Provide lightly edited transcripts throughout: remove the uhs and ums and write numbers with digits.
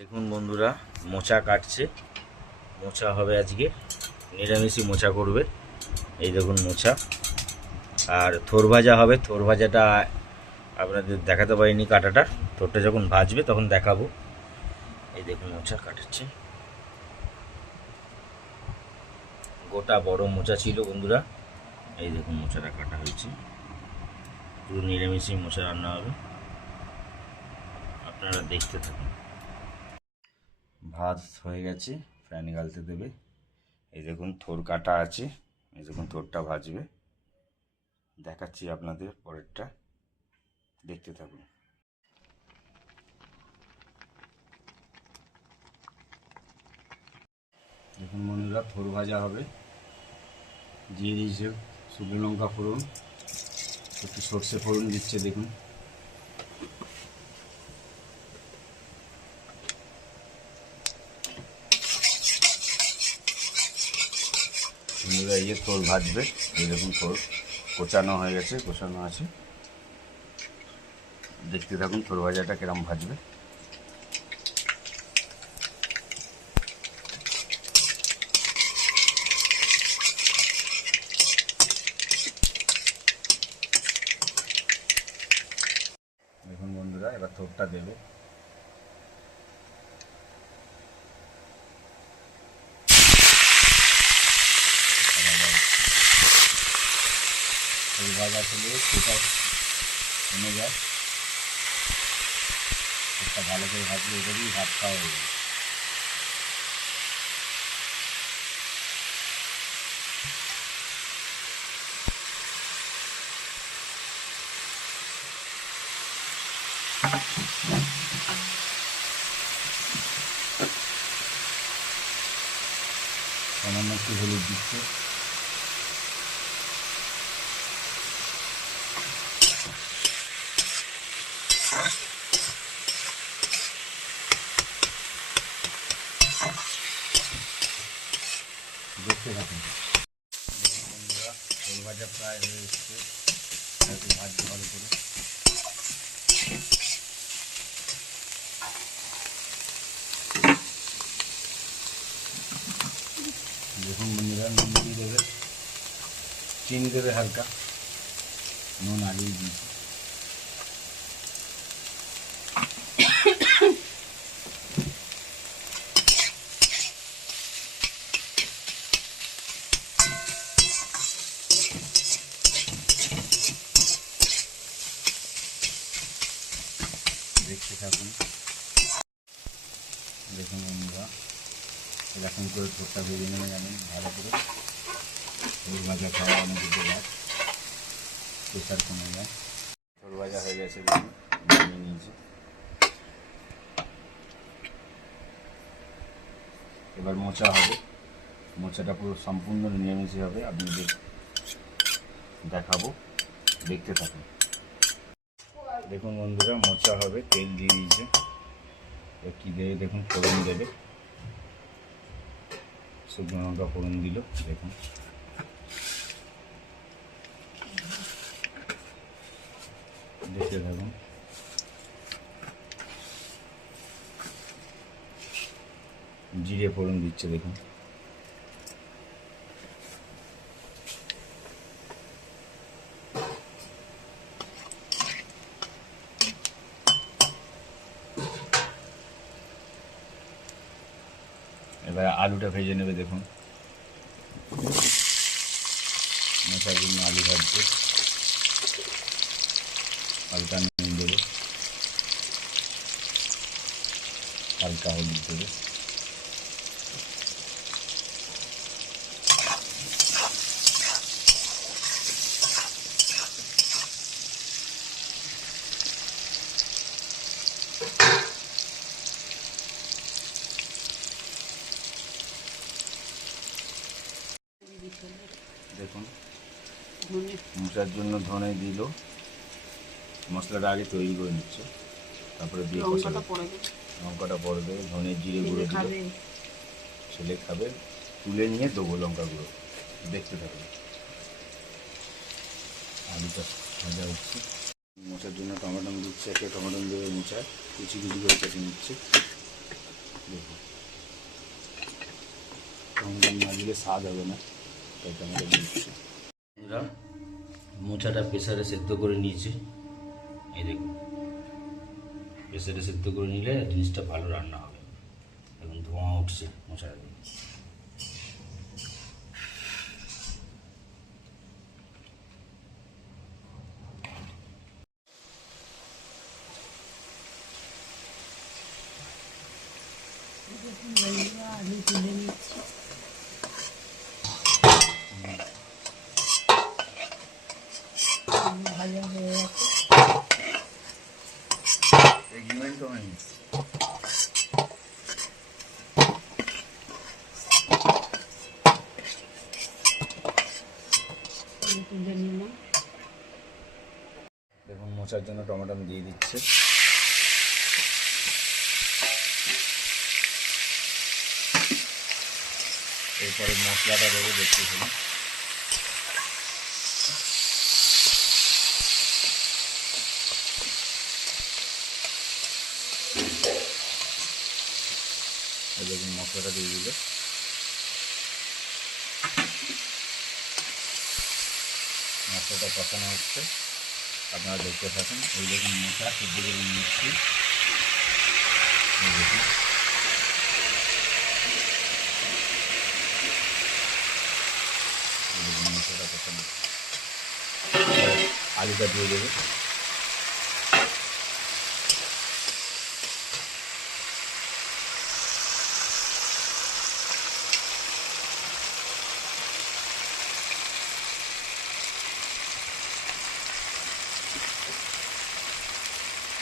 দেখুন বন্ধুরা, মোচা কাটছে। মোচা হবে আজকে, নিরামিষই মোচা করবে। এই দেখুন মোচা। আর থোর ভাজা হবে। থোর ভাজাটা আপনাদের দেখাতে পারিনি কাটাটা, থোরটা যখন ভাজবে তখন দেখাবো। এই দেখুন মোচা কাটাচ্ছে, গোটা বড় মোচা ছিল বন্ধুরা। এই দেখুন মোচাটা কাটা হয়েছে। পুরো নিরামিষই মোচা রান্না হবে, আপনারা দেখতে থাকুন। ভাত হয়ে গেছে, ফ্যান গালতে দেবে। এই দেখুন থোর কাটা আছে, এই দেখুন থোরটা ভাজবে। দেখাচ্ছি আপনাদের পরেরটা, দেখতে থাকুন। দেখুন বন্ধুরা, থোর ভাজা হবে। দিয়ে দিয়েছে শুকনো লঙ্কা ফোড়ন, একটু সর্ষে ফোড়ন দিচ্ছে। দেখুন বন্ধুরা, এই যে থোর ভাজবে। এই দেখুন থোর কোচানো হয়ে গেছে, কোচানো আছে। দেখতে থাকুন থোর ভাজাটা কিরম ভাজবে। দেখুন বন্ধুরা, এবার থোরটা দেবে। থোর ভাজা খেলে সেটা কমে যায়। একটা ভালো করে ভাজলে এটাকেই ভাত খাওয়া হয়ে যায়। সামান্য একটু হলুদ দিচ্ছে। দেখতে থাকুন। বন্ধুরা, থোর ভাজা প্রায় হয়ে এসছে, একটু ভাজতে ভালো করে। দেখুন বন্ধুরা, নুন দিয়ে দেবে, চিনি দেবে হালকা, নুন আগেই দিয়েছি। দেখতে থাকুন। দেখুন বন্ধুরা, এরকম করে থোরটা ভেজে নেবে, জানেন ভালো করে। থোর ভাজা খাওয়া অনেক উপকার, প্রেশার কমে যায়। থোর ভাজা হয়ে গেছে, দেখুন নামিয়ে নিয়েছি। এবার মোচা হবে। মোচাটা পুরো সম্পূর্ণ নিরামিষই হবে, আপনাদের দেখাবো, দেখতে থাকুন। দেখুন বন্ধুরা, মোচা হবে, তেল দিয়ে দিয়েছে। কী দেবে দেখুন, ফোড়ন দেবে, শুকনো লঙ্কা ফোড়ন দিল। দেখুন দেখতে থাকুন। জিরে ফোড়ন দিচ্ছে, দেখুন। এবার আলুটা ভেজে নেবে। দেখুন মশার জন্য আলু ভাজছে, হালকা নুন দেবে, হালকা হলুদ দেবে। দেখুন মোচার জন্য ধনে দিল, মশলাটা আগে তৈরি করে নিচ্ছে, তারপরে দিয়ে লঙ্কাটা পড়বে, ধনে জিরে গুঁড়ো দিল। ছেলে খাবে, তুলে নিয়ে দেবো লঙ্কা গুঁড়ো। দেখতে থাকবে। আলুটা ভাজা হচ্ছে। মোচার জন্য টমেটো দিচ্ছে, একটা টমেটো দেবে মোচা, কুচি কুচি করে কেটে নিচ্ছে। টমেটো না দিলে স্বাদ হবে না, তাই টমেটো দিচ্ছি। বন্ধুরা, মোচাটা প্রেসারে সেদ্ধ করে নিয়েছি। এই দেখুন, প্রেসারে সেদ্ধ করে নিলে জিনিসটা ভালো রান্না হবে। এখন ধোঁয়া উঠছে মোচাটা দিয়ে। আমি তুলে নিচ্ছি। ভাজা হয়ে গেছে। আমি তুলে নিলাম। দেখুন, মোচার জন্য টমেটো আমি দিয়ে দিচ্ছে। এরপরে মশলাটা দেবো, দেখতে শুনুন। দেখুন, মশলাটা দিয়ে দিল। মশলাটা কষানো হচ্ছে, আপনারা দেখতে থাকুন। এই দেখুন, মোচা সেদ্ধ করে নিচ্ছি। এই দেখুন, মশলাটা কষানো। আলুটা দিয়ে দেবে।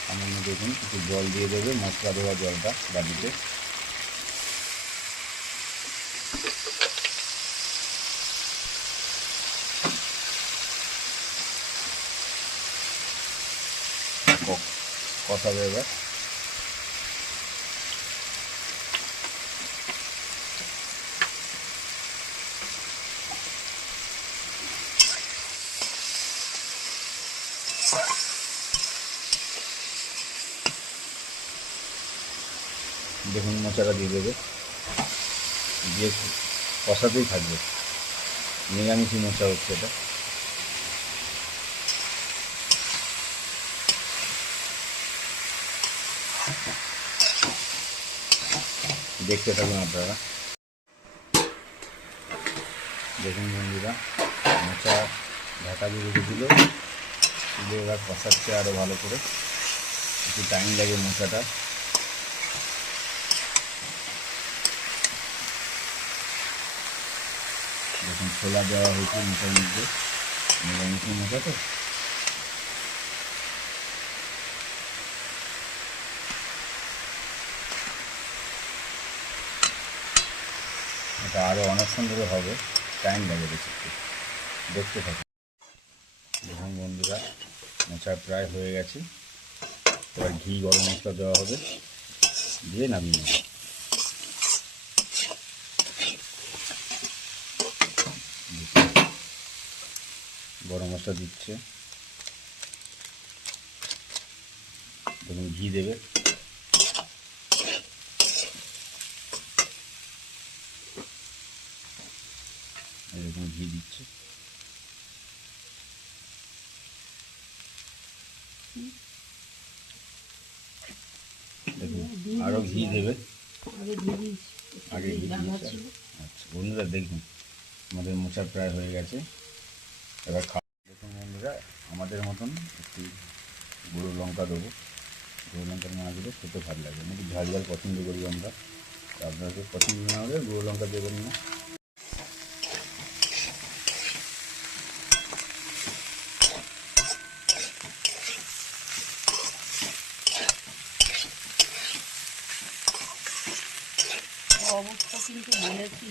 সামান্য দেখুন একটু জল দিয়ে দেবে, মশলা দেওয়া জলটা বাটিতে। কষাবে এবার। দেখুন, মোচাটা দিয়ে দেবে, দিয়ে কষাতেই থাকবে। নিরামিষি মোচা হচ্ছে এটা। দেখতে থাকুন আপনারা। দেখুন বন্ধুরা, মোচা ঢাকা দিয়ে রেখেছিল, তুলে এবার কষাচ্ছে আরও ভালো করে। একটু টাইম লাগে মোচাটা। দেখুন, ছোলা দেওয়া হয়েছে মোচার মধ্যে, নিরামিষি মোচা তো। এটা আরও অনেকক্ষণ ধরে হবে, টাইম লাগে বেশি। দেখতে থাকুন। দেখুন বন্ধুরা, মোচা প্রায় হয়ে গেছে। এবার ঘি, গরম মশলা দেওয়া হবে, দিয়ে নামিয়ে নেব। গরম মশলা দিচ্ছে, দেখুন ঘি দেবে। এরকম ঘি দিচ্ছে। দেখুন আরও ঘি দেবে। আগে ঘি দিয়েছে। আচ্ছা বন্ধুরা, দেখুন আমাদের মোচা প্রায় হয়ে গেছে। এবার দেখুন বন্ধুরা, আমাদের মতন একটু গুঁড়ো লঙ্কা দেবো। গুঁড়ো লঙ্কা না দিলে খেতে ভালো লাগে। আমি একটু ঝাল ঝাল পছন্দ করি আমরা, আপনাদের পছন্দ না হলে গুঁড়ো লঙ্কা দেবেন না। অবস্থা কিন্তু বলেছি।